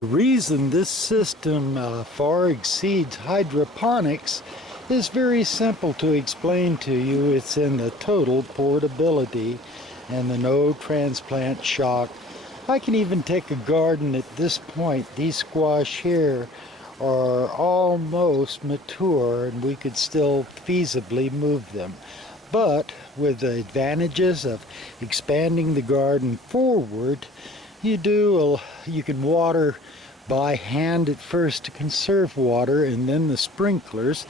The reason this system far exceeds hydroponics is very simple to explain to you. It's in the total portability and the no transplant shock. I can even take a garden at this point. These squash here are almost mature and we could still feasibly move them. But with the advantages of expanding the garden forward, you can water by hand at first to conserve water, and then the sprinklers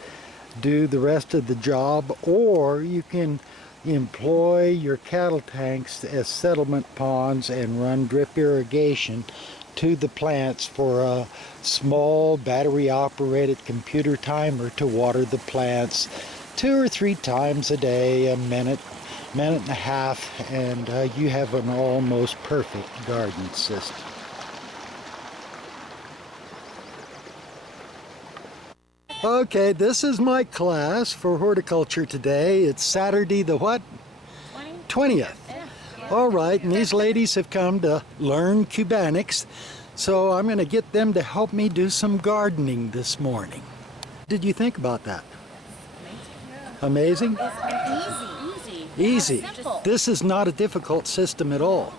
do the rest of the job, or you can employ your cattle tanks as settlement ponds and run drip irrigation to the plants for a small battery operated computer timer to water the plants 2 or 3 times a day, a minute and a half, and you have an almost perfect garden system. Okay, this is my class for horticulture today. It's Saturday the what? 20th. All right, and these ladies have come to learn cubanegss, so I'm going to get them to help me do some gardening this morning. Did you think about that? Amazing? Easy. This is not a difficult system at all.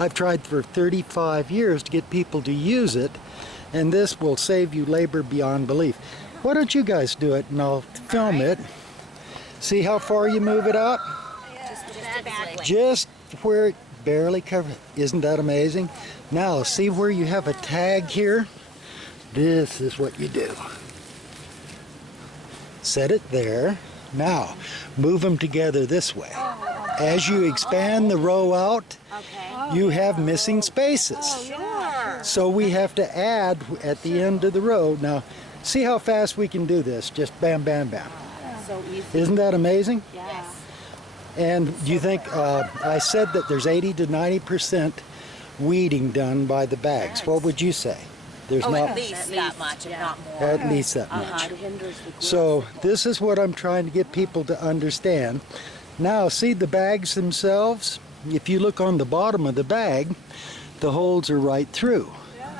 I've tried for 35 years to get people to use it, and this will save you labor beyond belief. Why don't you guys do it and I'll film it. See how far you move it out? Just where it barely covers it. Isn't that amazing? Now, see where you have a tag here? This is what you do. Set it there. Now, move them together this way. As you expand the row out, you have missing spaces. So we have to add at the end of the row. Now, see how fast we can do this. Just bam, bam, bam. So easy. Isn't that amazing? Yes. And do you think, I said that there's 80 to 90% weeding done by the bags. What would you say? There's not, at least that much, if not more. at least that much. So this is what I'm trying to get people to understand. Now, see the bags themselves? If you look on the bottom of the bag, the holes are right through.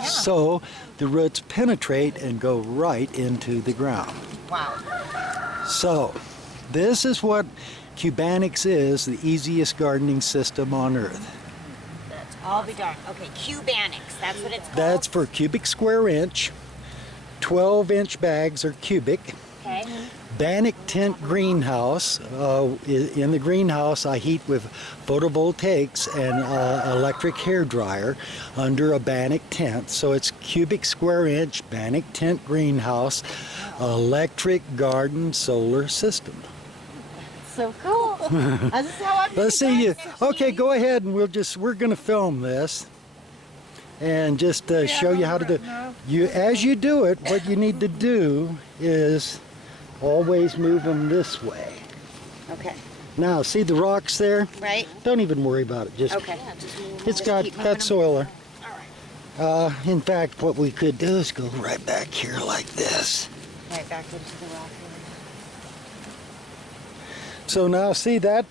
So the roots penetrate and go right into the ground. Wow. So this is what cubanegss is, the easiest gardening system on earth. I'll be darned. Okay, cubanegss, that's what it's called? That's for cubic square inch. 12-inch bags are cubic. Okay. Bannock tent greenhouse. In the greenhouse, I heat with photovoltaics and electric hair dryer under a bannock tent. So it's cubic square inch bannock tent greenhouse, electric garden solar system. So cool. This is how I'm Let's see you. Okay, go ahead, and we're going to film this and just show you how to do it. As you do it, what you need to do is always move them this way. Okay. Now, see the rocks there? Right. Don't even worry about it. Just Okay. it's got soil there. All right. In fact, what we could do is go right back here like this. Right back into the rock. So now see that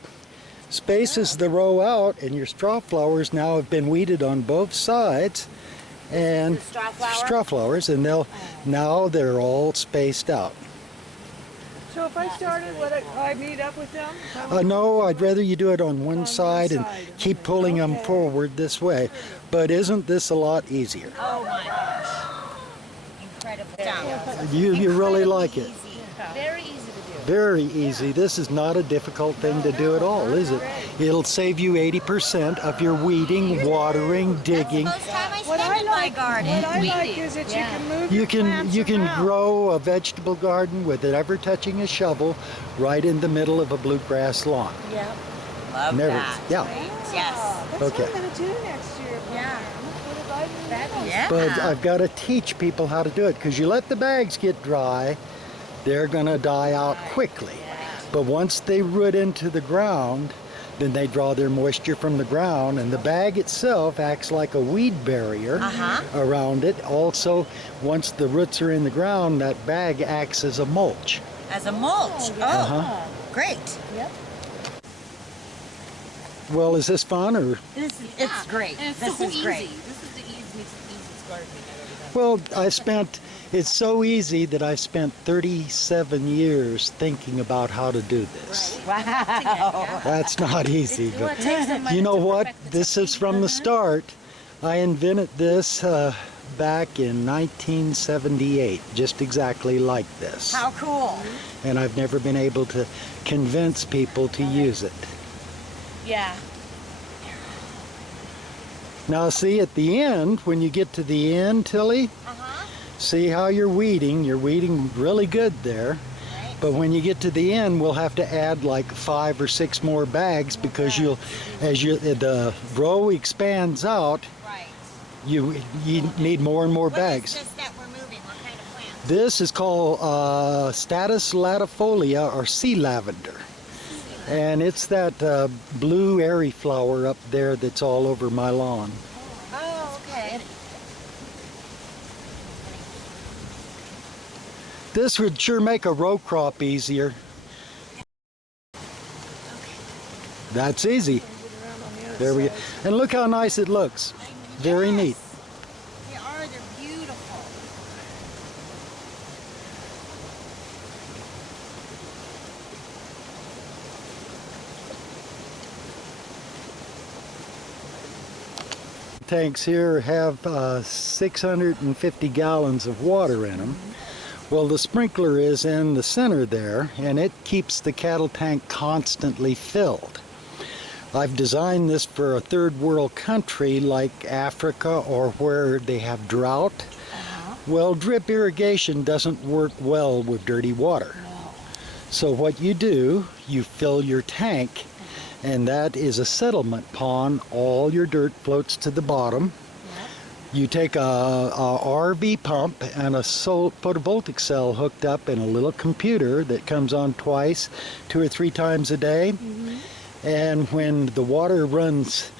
spaces the row out, and your straw flowers now have been weeded on both sides, and Straw flowers, and now they're all spaced out. So if I started, would I meet up with them? No, I'd rather you do it on one side and keep pulling them forward this way. But isn't this a lot easier? Oh my gosh. Incredible. You really like it. Very easy to do. Very easy. This is not a difficult thing to do at all, is it? It'll save you 80% of your weeding, watering, digging. What I like is that you can move your plants You can around. grow a vegetable garden with it ever touching a shovel right in the middle of a bluegrass lawn. Yep. Love Never, that. yeah. Yes. That's Okay. what I'm going to do next year. Yeah. What if I do? Yeah. But I've got to teach people how to do it, because you let the bags get dry, they're going to die out quickly. But once they root into the ground, then they draw their moisture from the ground, and the bag itself acts like a weed barrier around it. Also, once the roots are in the ground, that bag acts as a mulch. As a mulch. Oh, great. Yep. Well, is this fun or? It's great. And it's This so is easy. great. This is the easiest gardening I've ever done. Well, it's so easy that I've spent 37 years thinking about how to do this. Wow. That's not easy, Well, but it takes a you know to what? perfect the This is from the start. I invented this back in 1978, just exactly like this. How cool. And I've never been able to convince people to use it. Yeah. Now see, at the end, when you get to the end, Tilly, see how you're weeding. You're weeding really good there. Right. But when you get to the end, we'll have to add like 5 or 6 more bags because the row expands out, Right. you need more and more bags. What is this that we're moving? What kind of plant? This is called Status latifolia, or sea lavender. And it's that blue airy flower up there that's all over my lawn. Oh, okay. This would sure make a row crop easier. That's easy. There we go. And look how nice it looks. Very neat. They are. They're beautiful. Tanks here have 650 gallons of water in them. Well, the sprinkler is in the center there, and it keeps the cattle tank constantly filled. I've designed this for a third world country like Africa or where they have drought. Well, drip irrigation doesn't work well with dirty water. So what you do, you fill your tank, and that is a settlement pond. All your dirt floats to the bottom. You take a RV pump and a photovoltaic cell hooked up in a little computer that comes on twice, 2 or 3 times a day. And when the water runs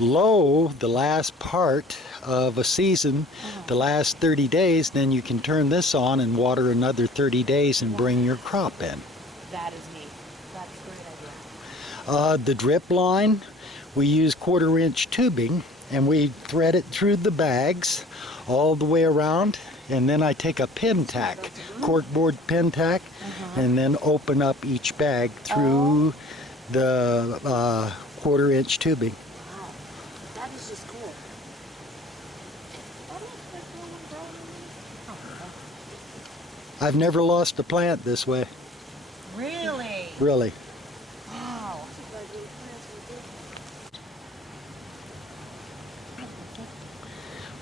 low, the last part of a season, the last 30 days, then you can turn this on and water another 30 days and bring your crop in. That is neat. That's a great idea. The drip line, we use 1/4-inch tubing, and we thread it through the bags all the way around, and then I take a pin tack, corkboard pin tack, and then open up each bag through the 1/4-inch tubing. Wow. That is just cool. I've never lost a plant this way, Really? really. Wow.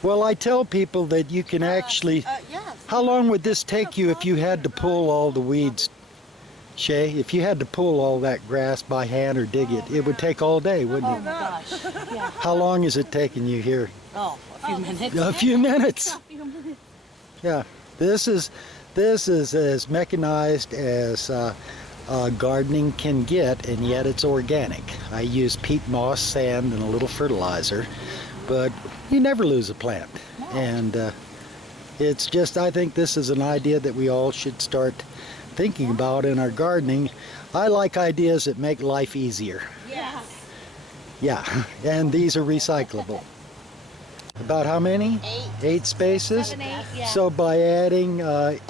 Well, I tell people that you can actually... Yes. How long would this take you if you had to pull all the weeds, Shay? If you had to pull all that grass by hand or dig it, it would take all day, wouldn't Oh it? my gosh. Yeah. How long is it taking you here? Oh, a few minutes. A few minutes. Yeah, this is as mechanized as gardening can get, and yet it's organic. I use peat moss, sand, and a little fertilizer, but you never lose a plant. And it's just, I think this is an idea that we all should start thinking about in our gardening. I like ideas that make life easier. Yes. Yeah, and these are recyclable. About how many? 8 spaces. 7, 8, yeah. So by adding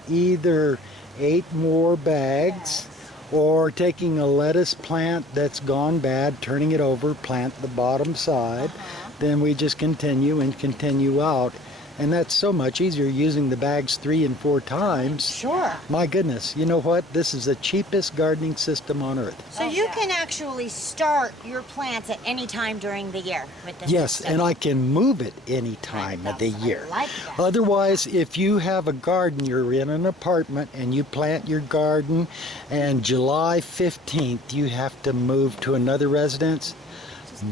either 8 more bags, or taking a lettuce plant that's gone bad, turning it over, plant the bottom side, then we just continue and continue out. And that's so much easier using the bags 3 and 4 times. Sure. My goodness, you know what? This is the cheapest gardening system on earth. So you can actually start your plants at any time during the year with this Yes, system. and I can move it any time of the year. I like that. Otherwise, if you have a garden, you're in an apartment and you plant your garden, and July 15th you have to move to another residence,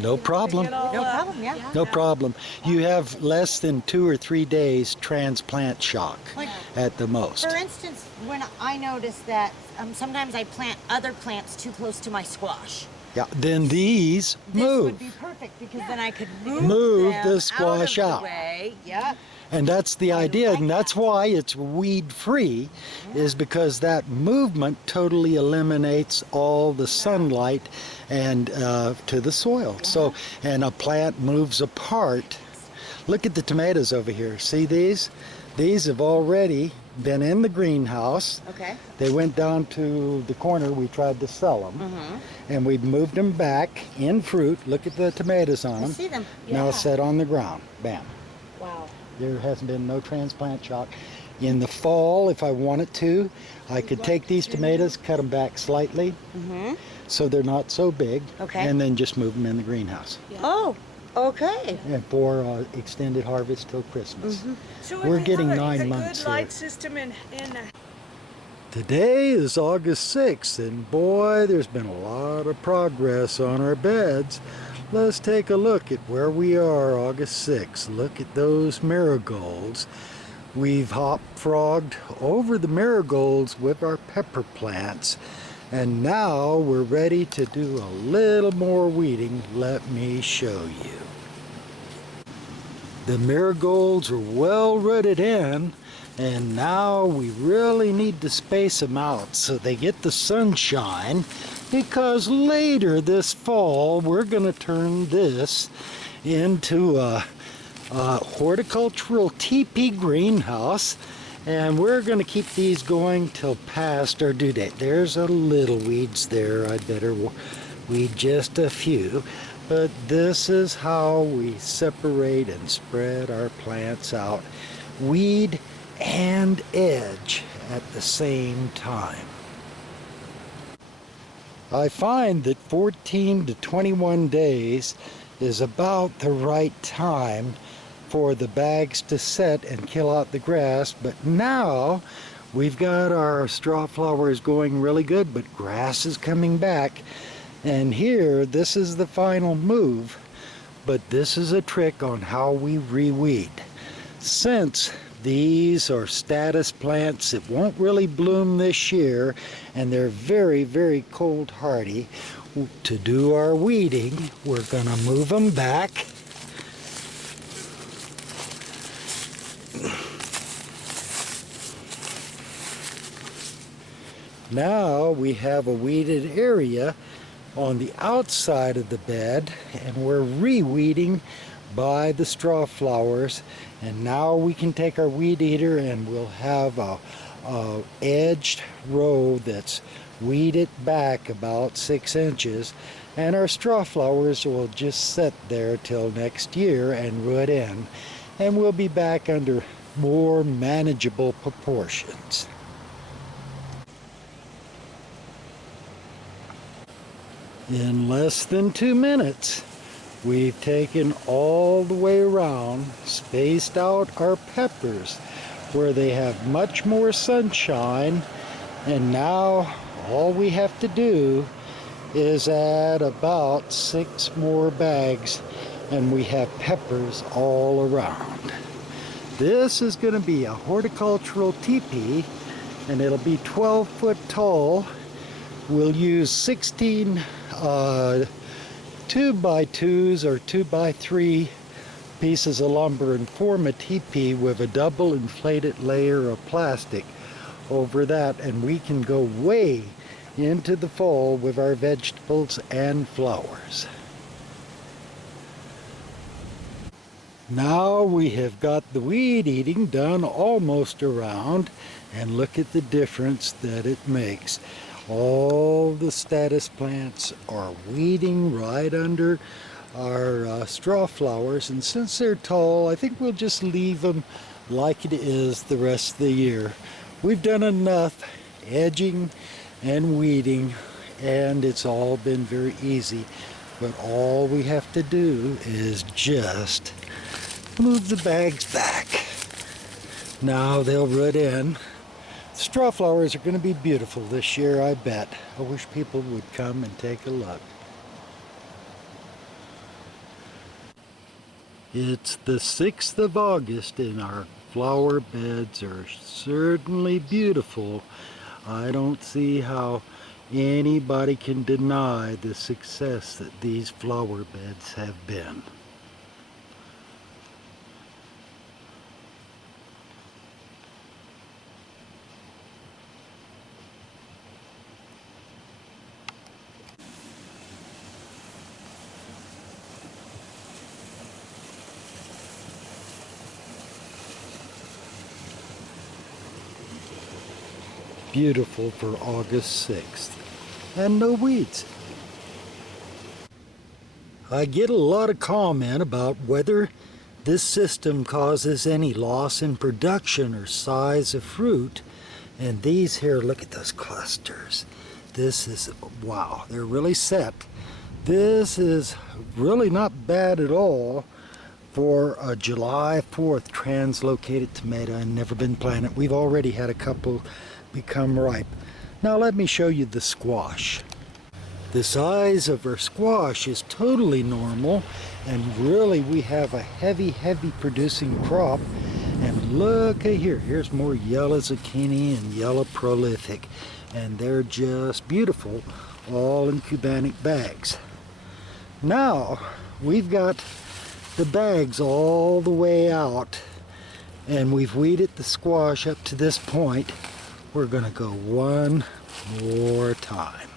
no problem. No problem, yeah. No problem. You have less than 2 or 3 days transplant shock Like, at the most. for instance, when I notice that sometimes I plant other plants too close to my squash. Yeah, then these This move. would be perfect because then I could move Move them the squash out. out. Of the way. Yep. And that's the idea, like and that's why it's weed-free, is because that movement totally eliminates all the sunlight and to the soil. So, and a plant moves apart Look at the tomatoes over here. See these? These have already been in the greenhouse. Okay. They went down to the corner. We tried to sell them. And we moved them back in fruit. Look at the tomatoes on I them. see them. Now Yeah. set on the ground. Bam. Wow. There hasn't been no transplant shock. In the fall, if I wanted to, I could take these tomatoes, cut them back slightly, so they're not so big, Okay. and then just move them in the greenhouse. Oh, okay. And for extended harvest till Christmas. So We're if getting it's 9 a months good light here. system in Today is August 6th, and boy, there's been a lot of progress on our beds. Let's take a look at where we are August 6th. Look at those marigolds. We've hop-frogged over the marigolds with our pepper plants, and now we're ready to do a little more weeding. Let me show you. The marigolds are well rooted in, and now we really need to space them out so they get the sunshine, because later this fall we're going to turn this into a horticultural teepee greenhouse, and we're going to keep these going till past our due date. There's a little weeds there. I'd better weed just a few. But this is how we separate and spread our plants out. Weed and edge at the same time. I find that 14 to 21 days is about the right time for the bags to set and kill out the grass, but now we've got our straw flowers going really good, but grass is coming back. And here, this is the final move, but this is a trick on how we reweed. Since these are status plants that won't really bloom this year, and they're very, very cold hardy, to do our weeding, we're going to move them back. Now we have a weeded area on the outside of the bed, and we're reweeding by the straw flowers. And now we can take our weed eater and we'll have a edged row that's weeded back about 6 inches, and our straw flowers will just sit there till next year and root in, and we'll be back under more manageable proportions. In less than 2 minutes, we've taken all the way around, spaced out our peppers where they have much more sunshine, and now all we have to do is add about 6 more bags and we have peppers all around. This is going to be a horticultural teepee, and it'll be 12 foot tall. We'll use 16 2x2s or 2x3 pieces of lumber and form a teepee with a double inflated layer of plastic over that, and we can go way into the fall with our vegetables and flowers. Now we have got the weed eating done almost around, and look at the difference that it makes. All the status plants are weeding right under our straw flowers, and since they're tall, I think we'll just leave them like it is the rest of the year. We've done enough edging and weeding, and it's all been very easy, but all we have to do is just move the bags back. Now they'll root in. Straw flowers are going to be beautiful this year, I bet. I wish people would come and take a look. It's the 6th of August and our flower beds are certainly beautiful. I don't see how anybody can deny the success that these flower beds have been. beautiful for August 6th. And no weeds. I get a lot of comment about whether this system causes any loss in production or size of fruit. And these here, look at those clusters. This is, wow, they're really set. This is really not bad at all for a July 4th translocated tomato and never been planted. We've already had a couple become ripe. Now let me show you the squash. The size of our squash is totally normal, and really we have a heavy producing crop. And look at here, here's more yellow zucchini and yellow prolific, and they're just beautiful, all in cubanic bags. Now we've got the bags all the way out, and we've weeded the squash up to this point. We're gonna go one more time.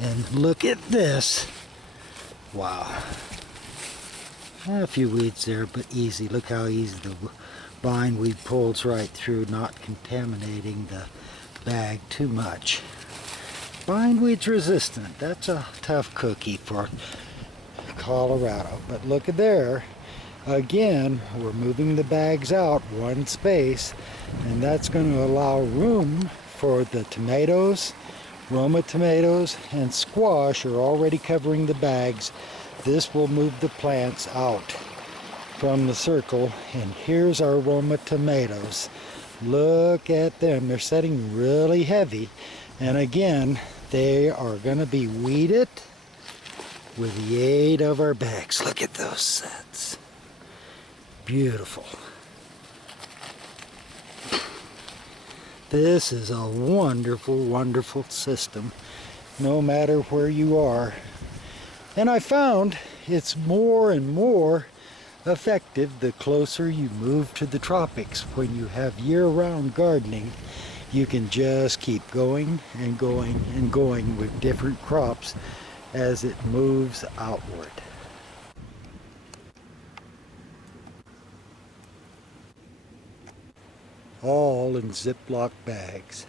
And look at this. Wow. A few weeds there, but easy. Look how easy the bindweed pulls right through, not contaminating the bag too much. Bindweed's resistant. That's a tough cookie for Colorado. But look at there. Again, we're moving the bags out one space, and that's going to allow room for the tomatoes. Roma tomatoes and squash are already covering the bags. This will move the plants out from the circle, and here's our Roma tomatoes. Look at them. They're setting really heavy, and again, they are going to be weeded with the aid of our bags. Look at those sets. Beautiful. This is a wonderful system, no matter where you are. And I found it's more and more effective the closer you move to the tropics. When you have year-round gardening, you can just keep going and going and going with different crops as it moves outward. All in Ziploc bags.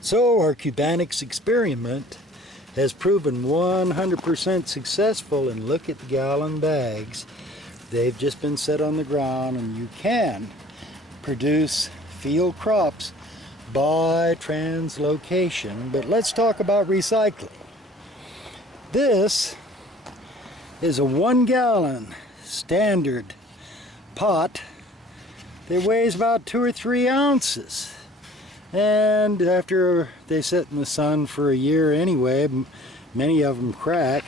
So our cubanegss experiment has proven 100% successful, and look at the gallon bags. They've just been set on the ground, and you can produce field crops by translocation. But let's talk about recycling. This is a 1 gallon standard pot. It weighs about 2 or 3 ounces, and after they sit in the sun for a year anyway, many of them crack.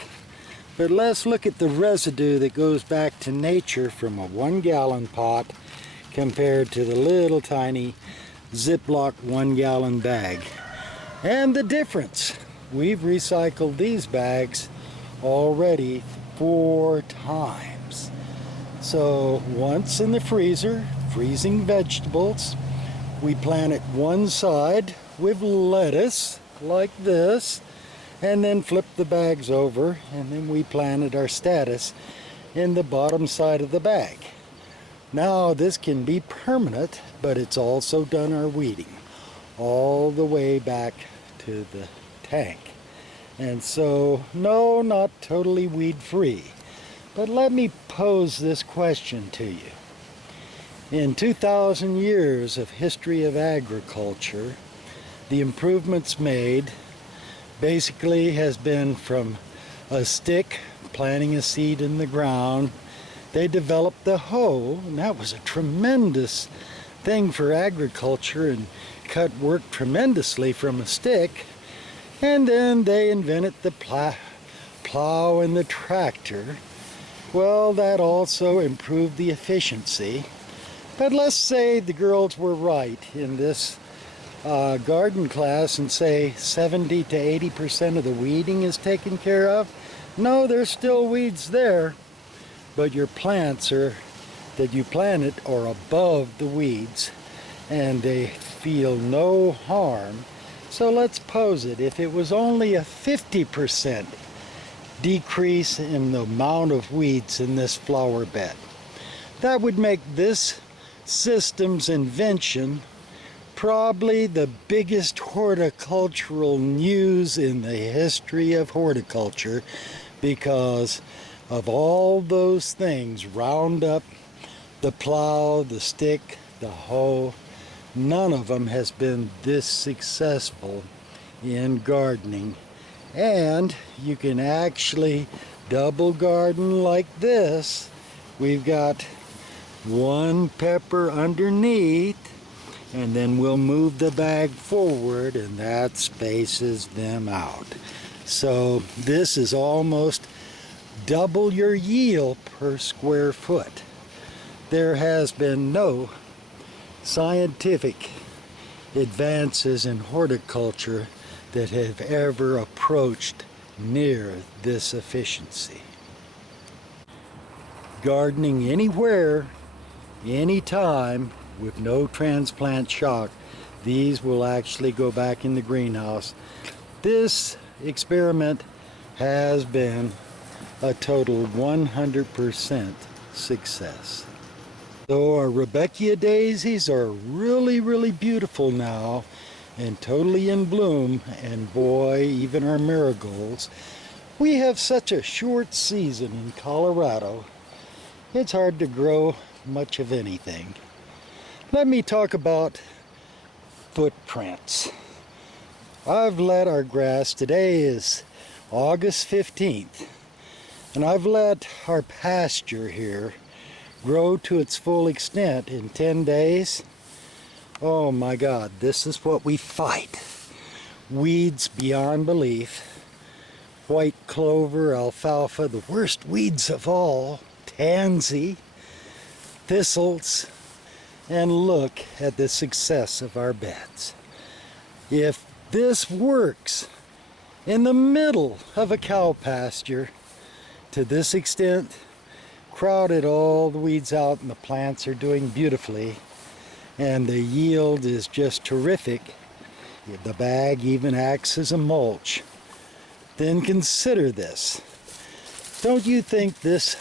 But let's look at the residue that goes back to nature from a 1 gallon pot compared to the little tiny Ziploc 1 gallon bag. And the difference, we've recycled these bags already 4 times. So once in the freezer, freezing vegetables, we plant it one side with lettuce like this, and then flip the bags over, and then we planted our status in the bottom side of the bag. Now this can be permanent, but it's also done our weeding all the way back to the tank. And so, no, not totally weed free. But let me pose this question to you. In 2,000 years of history of agriculture, the improvements made basically has been from a stick planting a seed in the ground. They developed the hoe, and that was a tremendous thing for agriculture and cut work tremendously from a stick. And then they invented the plow and the tractor. Well, that also improved the efficiency. But let's say the girls were right in this garden class and say 70 to 80% of the weeding is taken care of. No, there's still weeds there, but your plants that you planted are above the weeds and they feel no harm. So let's pose it. If it was only a 50% decrease in the amount of weeds in this flower bed, that would make this system's invention probably the biggest horticultural news in the history of horticulture, because of all those things, Roundup, the plow, the stick, the hoe, none of them has been this successful in gardening. And you can actually double garden like this. We've got one pepper underneath, and then we'll move the bag forward and that spaces them out. So this is almost double your yield per square foot. There has been no scientific advances in horticulture that have ever approached near this efficiency. Gardening anywhere, anytime, with no transplant shock, these will actually go back in the greenhouse. This experiment has been a total 100% success. So our Rebecca daisies are really, really beautiful now and totally in bloom, and boy, even our marigolds. We have such a short season in Colorado, it's hard to grow much of anything. Let me talk about footprints. I've let our grass, today is August 15th, and I've let our pasture here grow to its full extent in 10 days. Oh my God, this is what we fight. Weeds beyond belief. White clover, alfalfa, the worst weeds of all, tansy, thistles, and look at the success of our beds. If this works in the middle of a cow pasture to this extent, crowded all the weeds out and the plants are doing beautifully, and the yield is just terrific. The bag even acts as a mulch. Then consider this. Don't you think this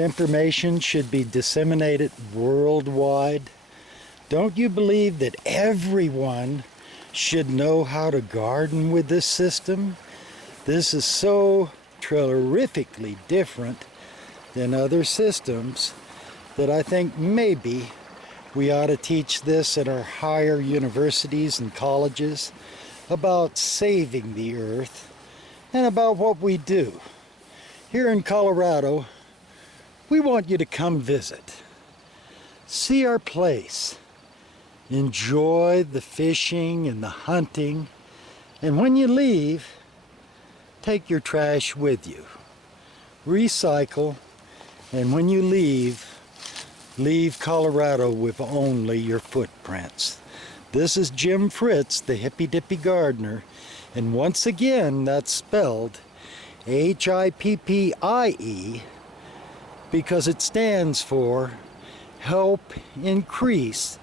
information should be disseminated worldwide? Don't you believe that everyone should know how to garden with this system? This is so terrifically different than other systems that I think maybe we ought to teach this at our higher universities and colleges about saving the earth and about what we do. Here in Colorado, we want you to come visit. See our place. Enjoy the fishing and the hunting. And when you leave, take your trash with you. Recycle, and when you leave Colorado with only your footprints. This is Jim Fritz, the hippy dippy gardener, and once again that's spelled HIPPIE because it stands for Help Increase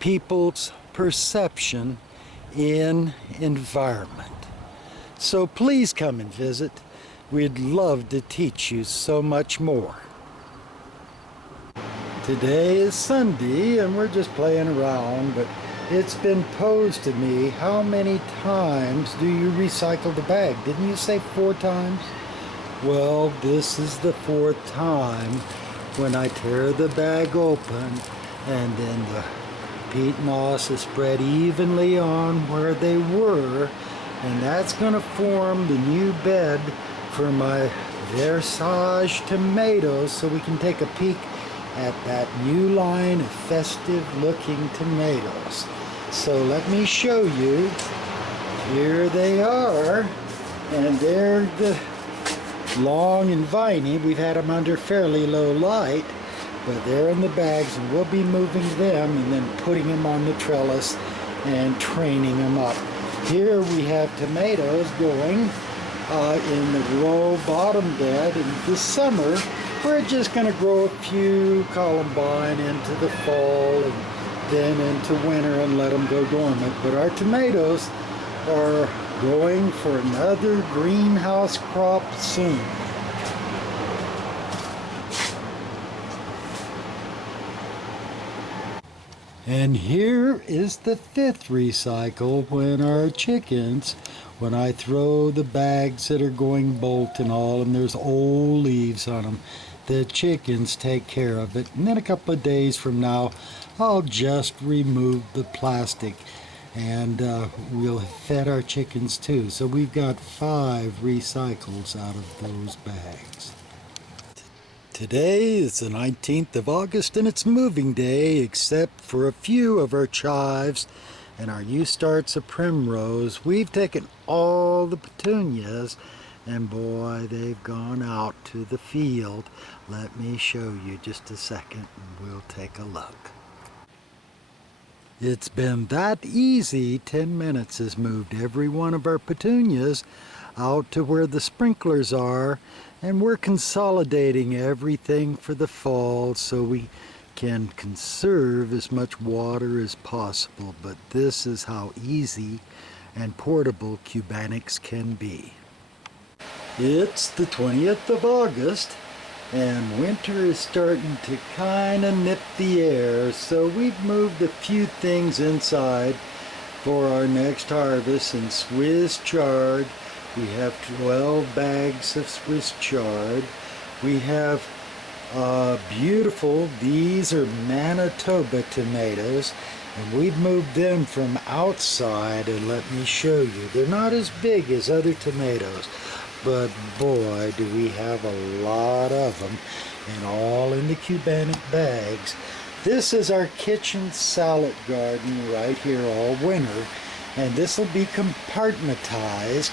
People's Perception in Environment. So please come and visit. We'd love to teach you so much more. Today is Sunday and we're just playing around, but it's been posed to me, how many times do you recycle the bag? Didn't you say 4 times? Well, this is the 4th time when I tear the bag open and then the peat moss is spread evenly on where they were, and that's going to form the new bed for my Versailles tomatoes, so we can take a peek at that new line of festive looking tomatoes. So let me show you. Here they are, and they're the long and viney. We've had them under fairly low light, but they're in the bags, and we'll be moving them and then putting them on the trellis and training them up. Here we have tomatoes going in the low bottom bed, and this summer we're just going to grow a few columbine into the fall and then into winter and let them go dormant. But our tomatoes are going for another greenhouse crop soon. And here is the fifth recycle when I throw the bags that are going bolt and all, and there's old leaves on them, the chickens take care of it. And then a couple of days from now, I'll just remove the plastic, and we'll fed our chickens too. So we've got 5 recycles out of those bags. Today is the 19th of August and it's moving day, except for a few of our chives and our new starts of primrose. We've taken all the petunias and boy, they've gone out to the field. Let me show you just a second and we'll take a look. It's been that easy. 10 minutes has moved every one of our petunias out to where the sprinklers are, and we're consolidating everything for the fall so we can conserve as much water as possible. But this is how easy and portable cubanegss can be. It's the 20th of August and winter is starting to kind of nip the air, so we've moved a few things inside for our next harvest. And Swiss chard, we have 12 bags of Swiss chard. We have beautiful, these are Manitoba tomatoes, and we've moved them from outside, and let me show you. They're not as big as other tomatoes, but boy, do we have a lot of them, and all in the cubanegss bags. This is our kitchen salad garden right here all winter, and this will be compartmentized,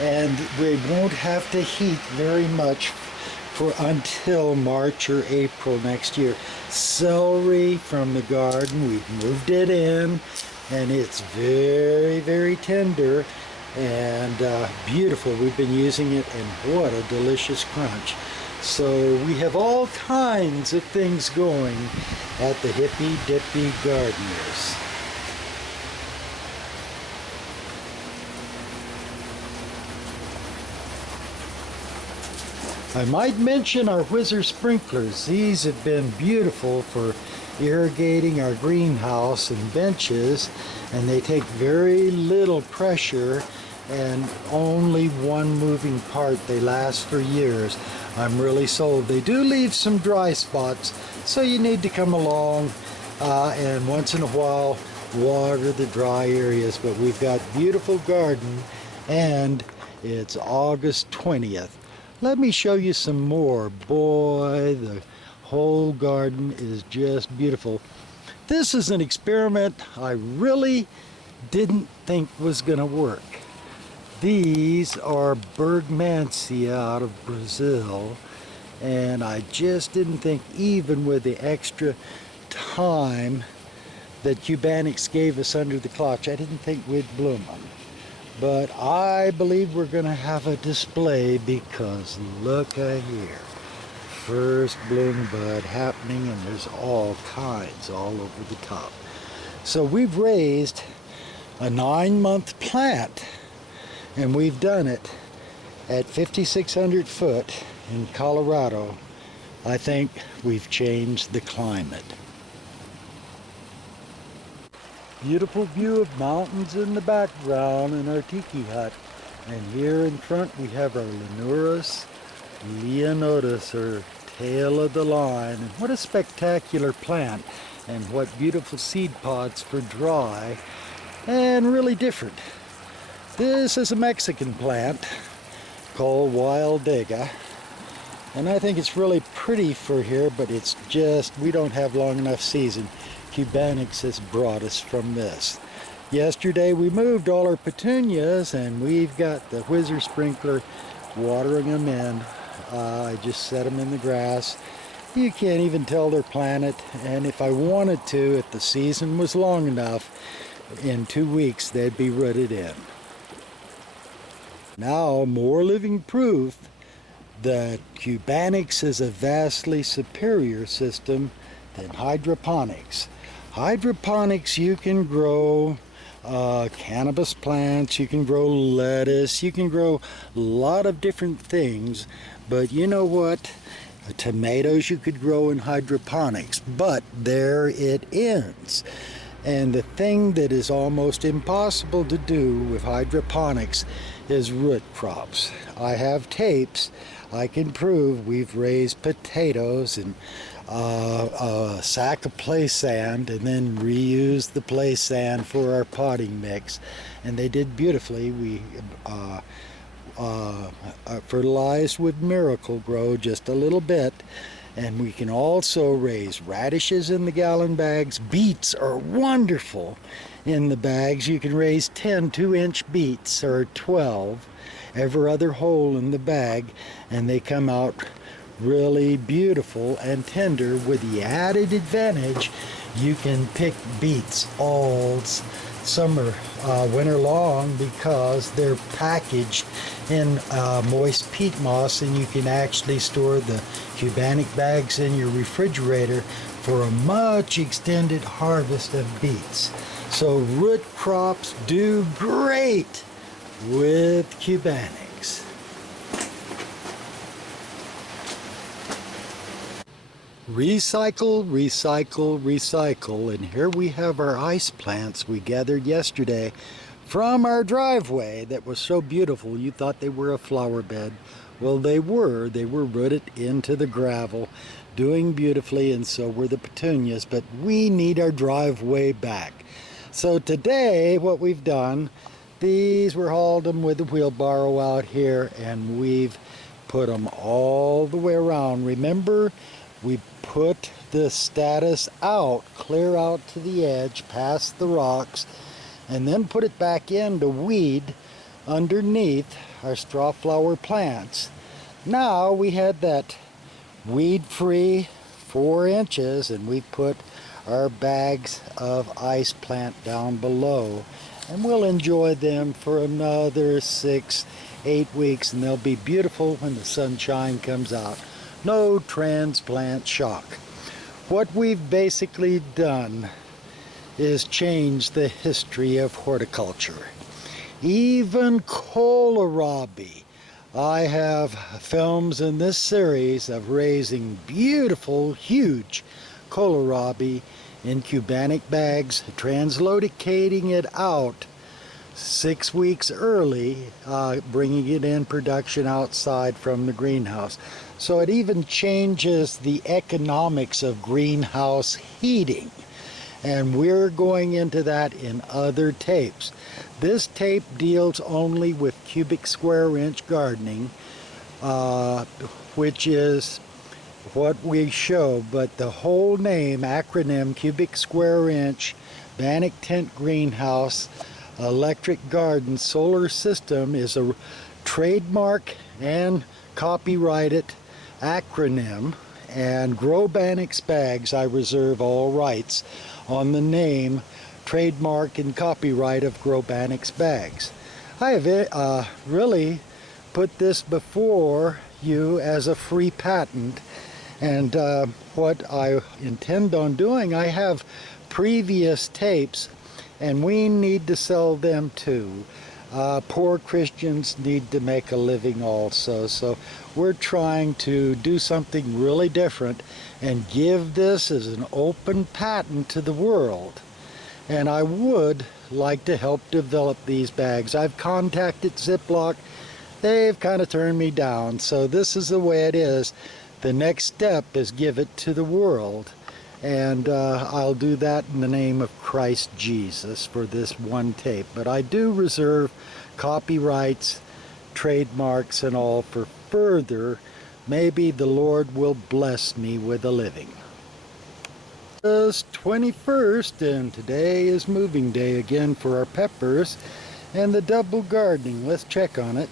and we won't have to heat very much for until March or April next year. Celery from the garden, we've moved it in, and it's very, very tender and beautiful. We've been using it, and what a delicious crunch. So we have all kinds of things going at the Hippy Dippy Gardeners. I might mention our Whizzer sprinklers. These have been beautiful for irrigating our greenhouse and benches, and they take very little pressure and only one moving part. They last for years. I'm really sold. They do leave some dry spots, so you need to come along and once in a while water the dry areas. But we've got beautiful garden, and it's August 20th. Let me show you some more. Boy, the whole garden is just beautiful. This is an experiment I really didn't think was going to work. These are Bergmansia out of Brazil, and I just didn't think, even with the extra time that cubanegss gave us under the clutch, I didn't think we'd bloom them. But I believe we're going to have a display, because look here. First bloom bud happening, and there's all kinds all over the top. So we've raised a 9-month plant, and we've done it at 5,600 foot in Colorado. I think we've changed the climate. Beautiful view of mountains in the background and our tiki hut. And here in front we have our Lenurus leonotus, or tail of the line. And what a spectacular plant, and what beautiful seed pods for dry, and really different. This is a Mexican plant called Wild Dega, and I think it's really pretty for here, but it's just, we don't have long enough season. Cubanegss has brought us from this. Yesterday we moved all our petunias, and we've got the Whizzer sprinkler watering them in. I just set them in the grass. You can't even tell they're planted, and if I wanted to, if the season was long enough, in 2 weeks they'd be rooted in. Now, more living proof that cubanegss is a vastly superior system than hydroponics. Hydroponics, you can grow cannabis plants, you can grow lettuce, you can grow a lot of different things, but you know what? Tomatoes you could grow in hydroponics, but there it ends. And the thing that is almost impossible to do with hydroponics is root crops. I have tapes. I can prove we've raised potatoes and a sack of play sand and then reused the play sand for our potting mix. And they did beautifully. We fertilized with Miracle Grow just a little bit. And we can also raise radishes in the gallon bags. Beets are wonderful in the bags. You can raise 10 2-inch beets or 12 every other hole in the bag, and they come out really beautiful and tender, with the added advantage you can pick beets all summer, winter long, because they're packaged in moist peat moss, and you can actually store the cubanic bags in your refrigerator for a much extended harvest of beets. So root crops do great with cubanics. Recycle, recycle, recycle. And here we have our ice plants we gathered yesterday from our driveway that was so beautiful you thought they were a flower bed. Well, they were rooted into the gravel, doing beautifully, and so were the petunias, but we need our driveway back. So today what we've done, these were hauled them with a wheelbarrow out here, and we've put them all the way around. Remember, we put the status out, clear out to the edge, past the rocks, and then put it back in to weed underneath our straw flower plants. Now we had that weed-free 4 inches, and we put our bags of ice plant down below, and we'll enjoy them for another 6-8 weeks, and they'll be beautiful when the sunshine comes out. No transplant shock. What we've basically done is change the history of horticulture. Even kohlrabi. I have films in this series of raising beautiful, huge kohlrabi in cubanic bags, translocating it out 6 weeks early, bringing it in production outside from the greenhouse. So it even changes the economics of greenhouse heating. And we're going into that in other tapes. This tape deals only with cubic square inch gardening, which is what we show, but the whole name, acronym, cubic square inch, Bannock Tent Greenhouse, Electric Garden Solar System, is a trademark and copyrighted acronym. And Grow Bannock's bags, I reserve all rights on the name, trademark, and copyright of Grow Bannock's bags. I have really put this before you as a free patent, and what I intend on doing, I have previous tapes, and we need to sell them too. Poor Christians need to make a living also, so we're trying to do something really different and give this as an open patent to the world. And I would like to help develop these bags. I've contacted Ziploc. They've kind of turned me down, so this is the way it is. The next step is give it to the world, and I'll do that in the name of Christ Jesus for this one tape. But I do reserve copyrights, trademarks, and all for further. Maybe the Lord will bless me with a living. It's 21st, and today is moving day again for our peppers and the double gardening. Let's check on it.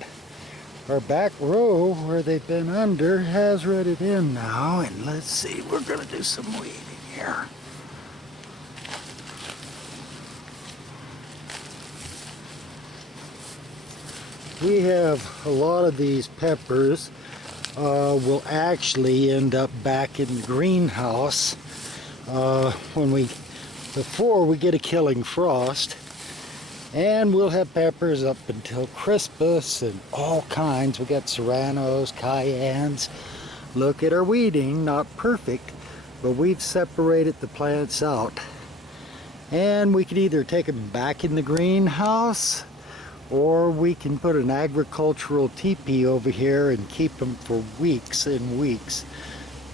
Our back row, where they've been under, has rutted in now, and let's see, we're going to do some weeding here. We have a lot of these peppers will actually end up back in the greenhouse before we get a killing frost. And we'll have peppers up until Christmas and all kinds. We got serranos, cayennes, look at our weeding. Not perfect, but we've separated the plants out. And we could either take them back in the greenhouse, or we can put an agricultural teepee over here and keep them for weeks and weeks,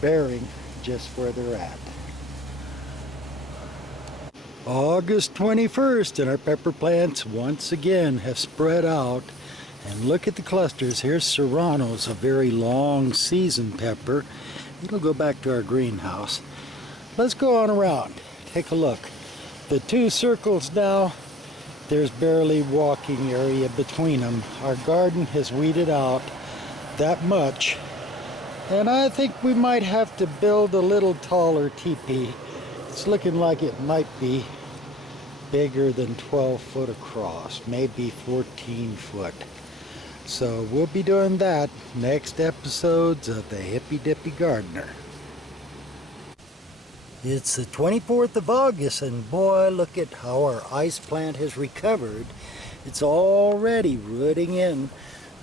bearing just where they're at. August 21st, and our pepper plants once again have spread out. And look at the clusters. Here's Serrano's, a very long season pepper. It'll go back to our greenhouse. Let's go on around, take a look. The two circles now, there's barely walking area between them. Our garden has weeded out that much, and I think we might have to build a little taller teepee. It's looking like it might be bigger than 12 foot across, maybe 14 foot. So we'll be doing that next episodes of the Hippy Dippy Gardener. It's the 24th of August, and boy, look at how our ice plant has recovered. It's already rooting in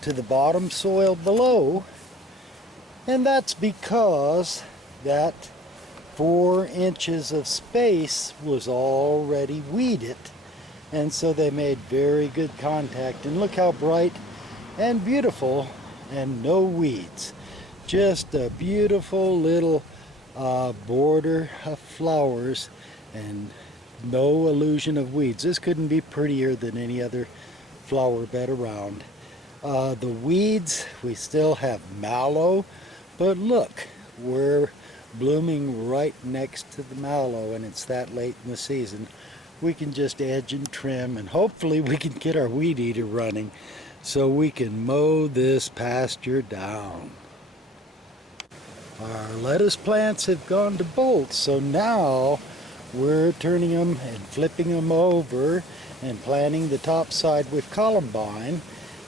to the bottom soil below, and that's because that 4 inches of space was already weeded, and so they made very good contact. And look how bright and beautiful, and no weeds. Just a beautiful little border of flowers and no illusion of weeds. This couldn't be prettier than any other flower bed around. The weeds, we still have mallow, but look, we're blooming right next to the mallow, and it's that late in the season. We can just edge and trim, and hopefully we can get our weed eater running so we can mow this pasture down. Our lettuce plants have gone to bolt, so now we're turning them and flipping them over and planting the top side with columbine,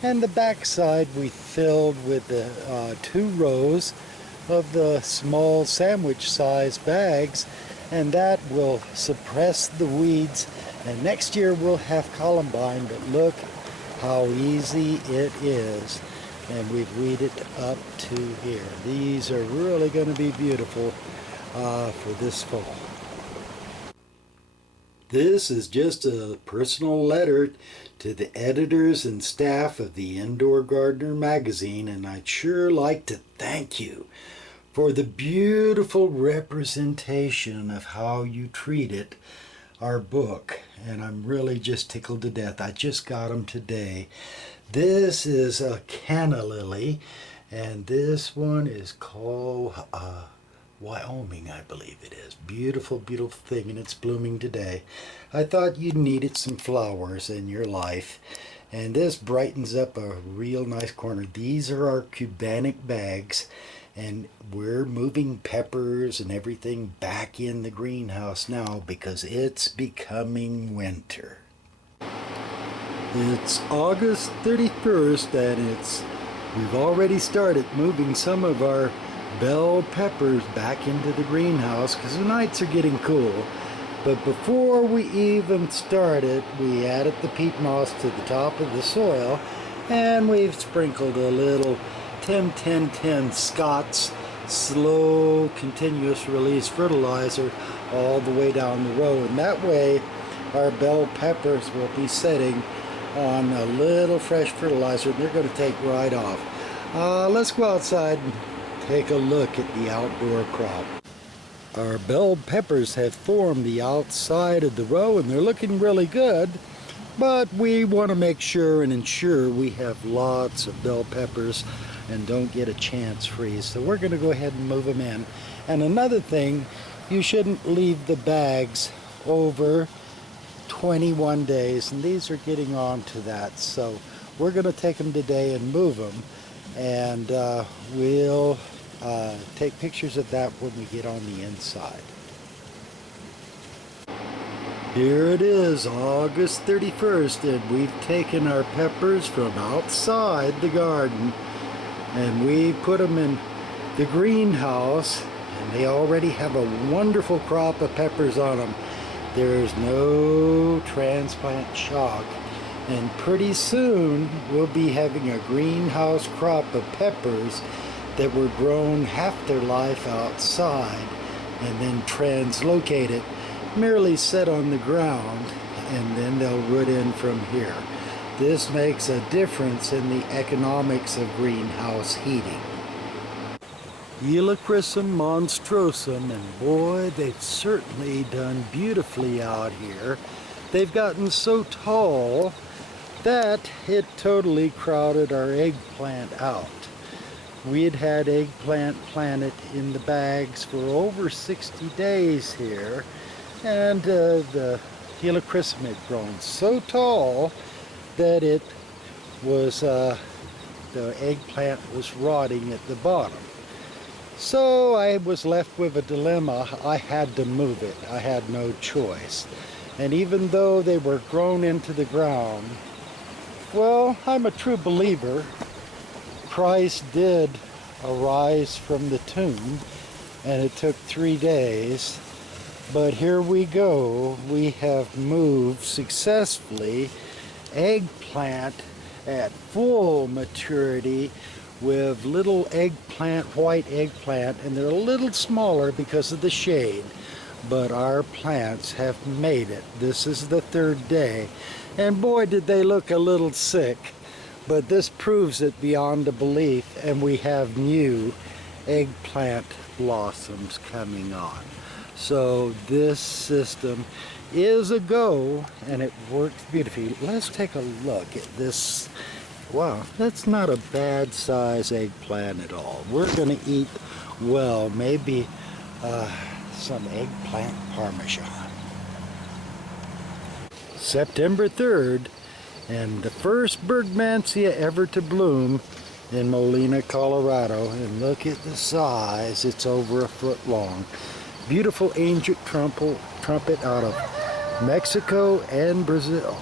and the back side we filled with the 2 rows of the small sandwich size bags, and that will suppress the weeds, and next year we'll have columbine. But look how easy it is, and we've weeded up to here. These are really going to be beautiful for this fall. This is just a personal letter to the editors and staff of the Indoor Gardener magazine, and I'd sure like to thank you for the beautiful representation of how you treated our book. And I'm really just tickled to death. I just got them today. This is a canna lily, and this one is called Wyoming, I believe it is. Beautiful, beautiful thing, and it's blooming today. I thought you needed some flowers in your life, and this brightens up a real nice corner. These are our cubanegss bags, and we're moving peppers and everything back in the greenhouse now because it's becoming winter. It's August 31st, and we've already started moving some of our bell peppers back into the greenhouse because the nights are getting cool. But before we even started, we added the peat moss to the top of the soil, and we've sprinkled a little 10-10-10 Scott's slow continuous release fertilizer all the way down the row, and that way our bell peppers will be setting on a little fresh fertilizer, and they're going to take right off. Let's go outside and take a look at the outdoor crop. Our bell peppers have formed the outside of the row, and they're looking really good, but we want to make sure and ensure we have lots of bell peppers and don't get a chance freeze. So we're going to go ahead and move them in. And another thing, you shouldn't leave the bags over 21 days, and these are getting on to that. So we're going to take them today and move them, and we'll take pictures of that when we get on the inside. Here it is, August 31st, and we've taken our peppers from outside the garden and we put them in the greenhouse, and they already have a wonderful crop of peppers on them. There's no transplant shock, and pretty soon we'll be having a greenhouse crop of peppers that were grown half their life outside and then translocated, merely set on the ground, and then they'll root in from here. This makes a difference in the economics of greenhouse heating. Helichrysum monstrosum, and boy, they've certainly done beautifully out here. They've gotten so tall that it totally crowded our eggplant out. We had had eggplant planted in the bags for over 60 days here, and the helichrysum had grown so tall that it was, the eggplant was rotting at the bottom. So I was left with a dilemma. I had to move it. I had no choice. And even though they were grown into the ground, well, I'm a true believer. Christ did arise from the tomb, and it took 3 days. But here we go. We have moved successfully eggplant at full maturity with little eggplant, white eggplant, and they're a little smaller because of the shade, but our plants have made it. This is the 3rd day, and boy did they look a little sick, but this proves it beyond a belief, and we have new eggplant blossoms coming on. So this system is a go, and it works beautifully. Let's take a look at this. Wow, that's not a bad size eggplant at all. We're gonna eat, well, maybe some eggplant parmesan. September 3rd, and the first Bergmansia ever to bloom in Molina, Colorado. And look at the size, it's over 1 foot long. Beautiful ancient trumpet out of Mexico and Brazil.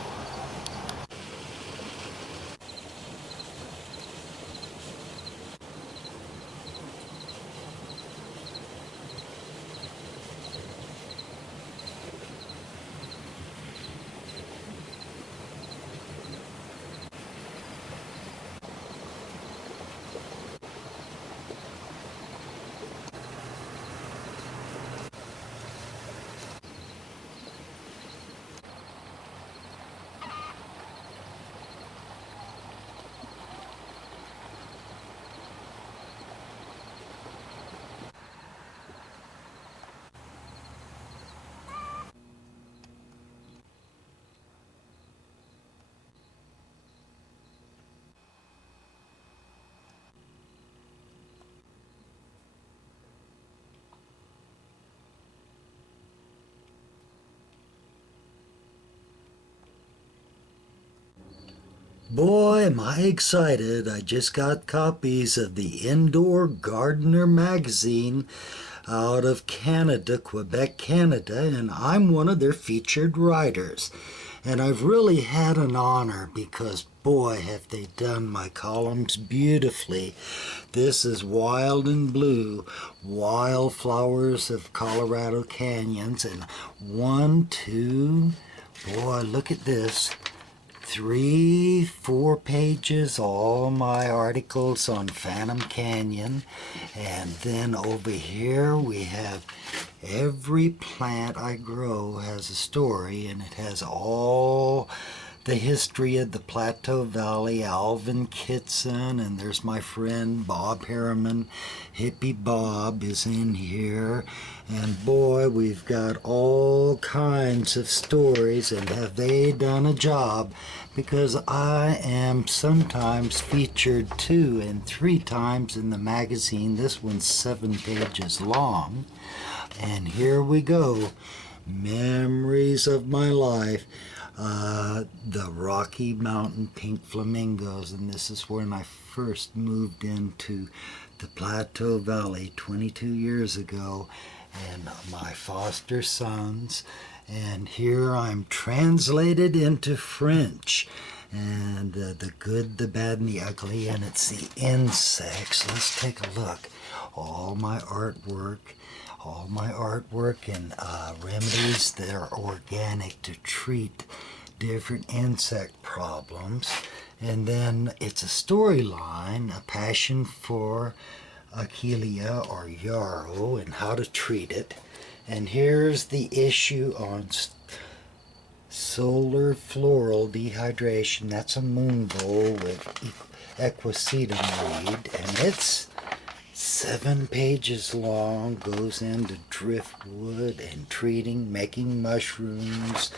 Boy, am I excited. I just got copies of the Indoor Gardener magazine out of Canada, Quebec, Canada, and I'm one of their featured writers. And I've really had an honor because, boy, have they done my columns beautifully. This is Wild and Blue, Wildflowers of Colorado Canyons, and 1, 2, boy, look at this. 3, 4 pages, all my articles on Phantom Canyon. And then over here we have every plant I grow has a story, and it has all the history of the Plateau Valley, Alvin Kitson, and there's my friend Bob Harriman. Hippie Bob is in here. And boy, we've got all kinds of stories, and have they done a job, because I am sometimes featured 2 and 3 times in the magazine. This one's 7 pages long. And here we go. Memories of my life. The Rocky Mountain pink flamingos, and this is when I first moved into the Plateau Valley 22 years ago, and my foster sons. And here I'm translated into French, and the good, the bad, and the ugly, and it's the insects. Let's take a look. All my artwork and remedies that are organic to treat different insect problems. And then it's a storyline, a passion for Achillea or yarrow and how to treat it. And here's the issue on solar floral dehydration. That's a moon bowl with equisetum weed, and it's 7 pages long, goes into driftwood and treating, making mushrooms,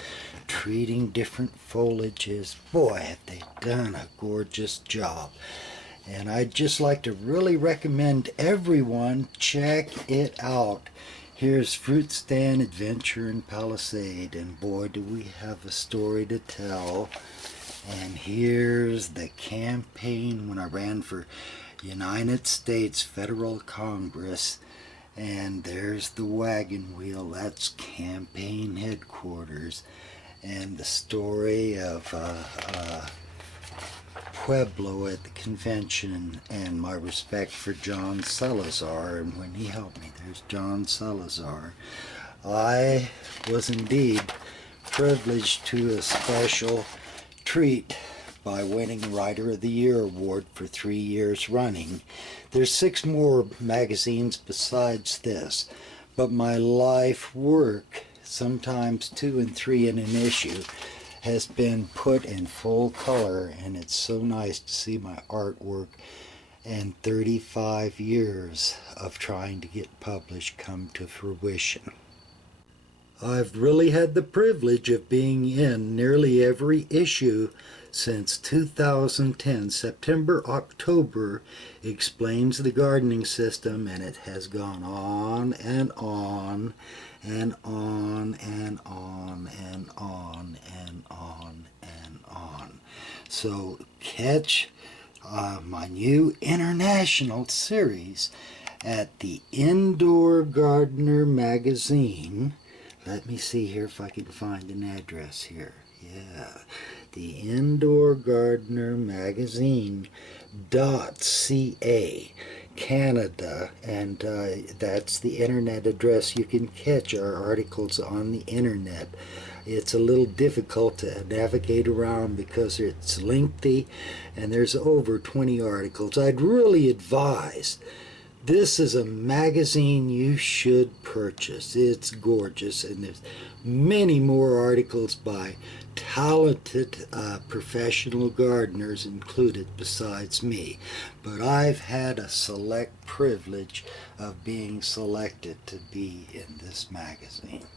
treating different foliages. Boy, have they done a gorgeous job. And I'd just like to really recommend everyone check it out. Here's Fruit Stand Adventure in Palisade, and boy, do we have a story to tell. And here's the campaign when I ran for United States Federal Congress, and there's the wagon wheel. That's campaign headquarters, and the story of Pueblo at the convention, and my respect for John Salazar, and when he helped me. There's John Salazar. I was indeed privileged to a special treat by winning Writer of the Year award for 3 years running. There's 6 more magazines besides this, but my life work, sometimes 2 and 3 in an issue, has been put in full color, and it's so nice to see my artwork and 35 years of trying to get published come to fruition. I've really had the privilege of being in nearly every issue since 2010. September, October explains the gardening system, and it has gone on and on and on and on and on and on and on. So catch my new international series at the Indoor Gardener magazine. Let me see here if I can find an address here. Yeah, the Indoor Gardener magazine.ca, Canada, and that's the internet address. You can catch our articles on the internet. It's a little difficult to navigate around because it's lengthy, and there's over 20 articles. I'd really advise, this is a magazine you should purchase. It's gorgeous, and there's many more articles by talented professional gardeners included besides me. But I've had a select privilege of being selected to be in this magazine.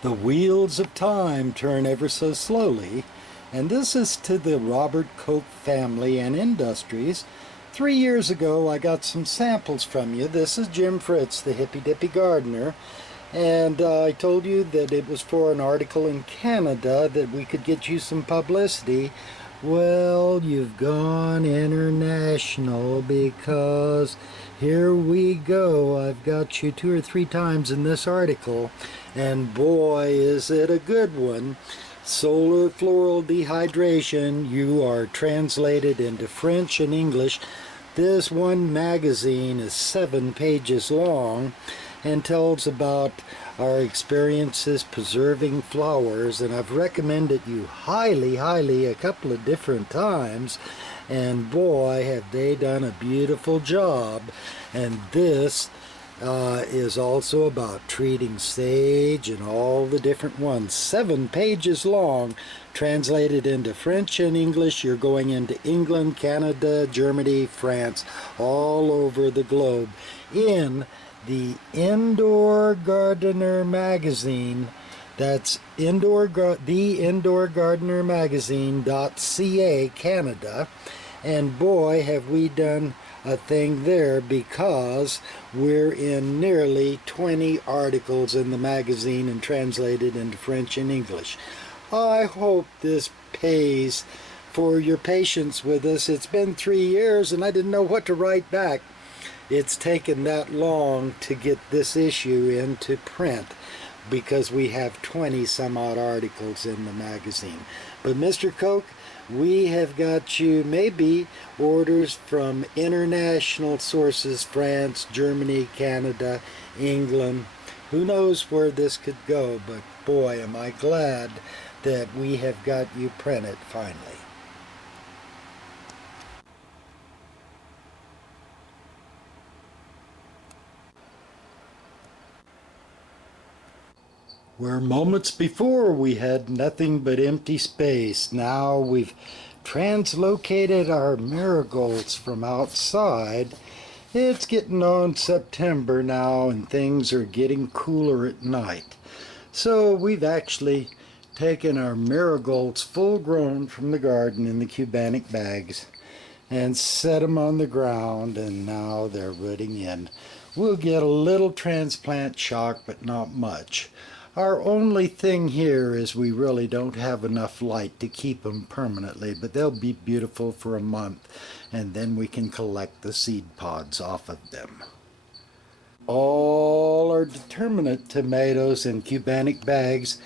The wheels of time turn ever so slowly, and this is to the Robert Koch family and industries. 3 years ago I got some samples from you. This is Jim Fritz, the Hippy Dippy Gardener, and I told you that it was for an article in Canada that we could get you some publicity. Well, you've gone international, because here we go. I've got you 2 or 3 times in this article, and boy, is it a good one. Solar floral dehydration. You are translated into French and English. This one magazine is 7 pages long and tells about our experiences preserving flowers, and I've recommended you highly a couple of different times, and boy, have they done a beautiful job. And this is also about treating sage and all the different ones. 7 pages long, translated into French and English. You're going into England, Canada, Germany, France, all over the globe in the Indoor Gardener magazine. That's the Indoor Gardener magazine.ca, Canada. And boy, have we done a thing there, because we're in nearly 20 articles in the magazine and translated into French and English. I hope this pays for your patience with us. It's been 3 years and I didn't know what to write back. It's taken that long to get this issue into print, because we have 20 some odd articles in the magazine. But Mr. Koch, we have got you maybe orders from international sources, France, Germany, Canada, England. Who knows where this could go, but boy, am I glad that we have got you printed finally. Where moments before we had nothing but empty space, now we've translocated our marigolds from outside. It's getting on September now and things are getting cooler at night. So we've actually taken our marigolds full grown from the garden in the cubanic bags and set them on the ground, and now they're rooting in. We'll get a little transplant shock, but not much. Our only thing here is we really don't have enough light to keep them permanently, but they'll be beautiful for a month, and then we can collect the seed pods off of them. All our determinate tomatoes in cubanic bags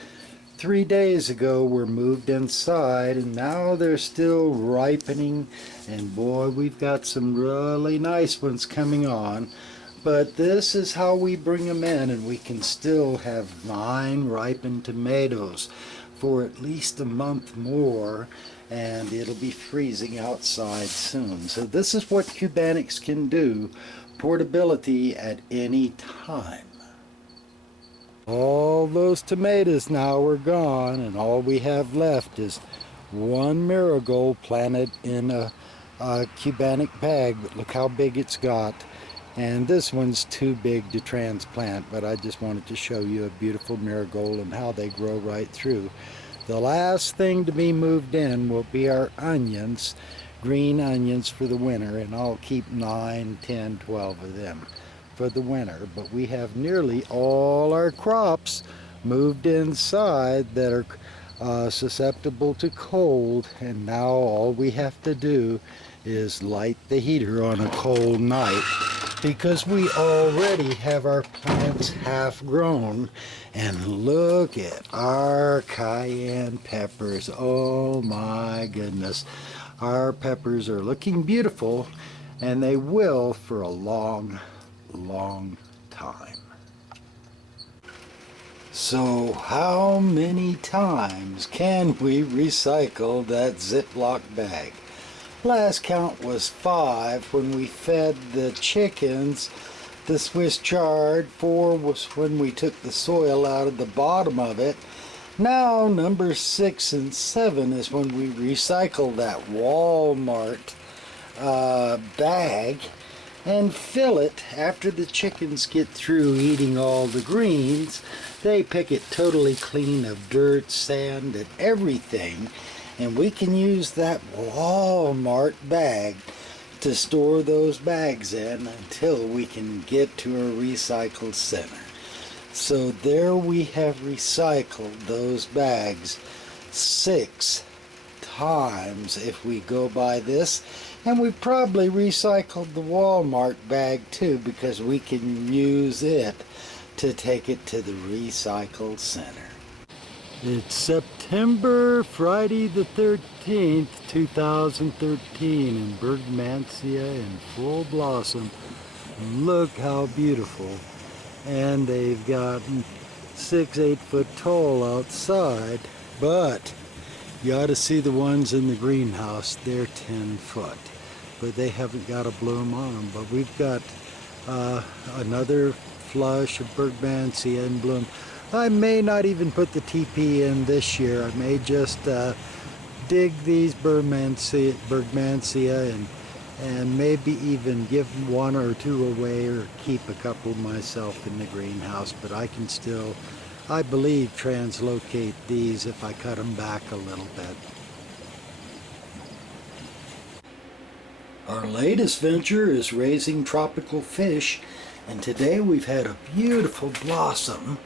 3 days ago were moved inside, and now they're still ripening, and boy, we've got some really nice ones coming on. But this is how we bring them in, and we can still have vine ripened tomatoes for at least a month more, and it'll be freezing outside soon. So this is what cubanics can do, portability at any time. All those tomatoes now are gone, and all we have left is one marigold planted in a cubanic bag, but look how big it's got. And this one's too big to transplant, but I just wanted to show you a beautiful marigold and how they grow right through. The last thing to be moved in will be our onions, green onions for the winter, and I'll keep 9, 10, 12 of them for the winter. But we have nearly all our crops moved inside that are susceptible to cold, and now all we have to do is light the heater on a cold night, because we already have our plants half grown. And look at our cayenne peppers. Oh my goodness. Our peppers are looking beautiful, and they will for a long, long time. So how many times can we recycle that Ziploc bag? Last count was 5 when we fed the chickens the Swiss chard. 4 was when we took the soil out of the bottom of it. Now number 6 and 7 is when we recycle that Walmart bag and fill it after the chickens get through eating all the greens. They pick it totally clean of dirt, sand, and everything. And we can use that Walmart bag to store those bags in until we can get to a recycle center. So there we have recycled those bags 6 times if we go by this. And we probably recycled the Walmart bag too, because we can use it to take it to the recycle center. It's September, Friday the 13th, 2013, and Bergmansia in full blossom. Look how beautiful. And they've gotten 6-8 foot tall outside, but you ought to see the ones in the greenhouse. They're 10 foot, but they haven't got a bloom on them. But we've got another flush of Bergmansia in bloom. I may not even put the TP in this year. I may just dig these Bergmansia and maybe even give 1 or 2 away, or keep a couple myself in the greenhouse. But I can still, I believe, translocate these if I cut them back a little bit. Our latest venture is raising tropical fish, and today we've had a beautiful blossom.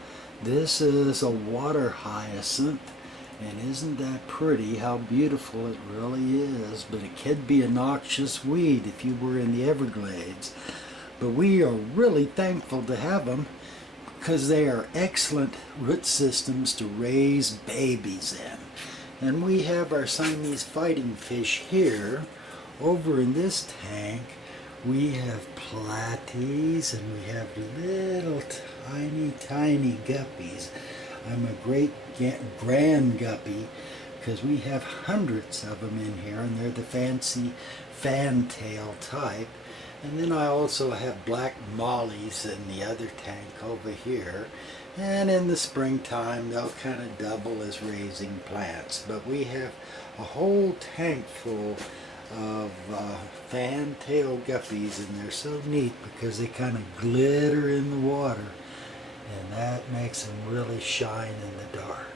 This is a water hyacinth, and isn't that pretty? How beautiful it really is. But it could be a noxious weed if you were in the Everglades. But we are really thankful to have them, because they are excellent root systems to raise babies in. And we have our Siamese fighting fish here. Over in this tank, we have platies and we have little tiny guppies. I'm a great grand guppy because we have hundreds of them in here, and they're the fancy fantail type. And then I also have black mollies in the other tank over here. And in the springtime, they'll kind of double as raising plants. But we have a whole tank full of fantail guppies, and they're so neat because they kind of glitter in the water. And that makes them really shine in the dark.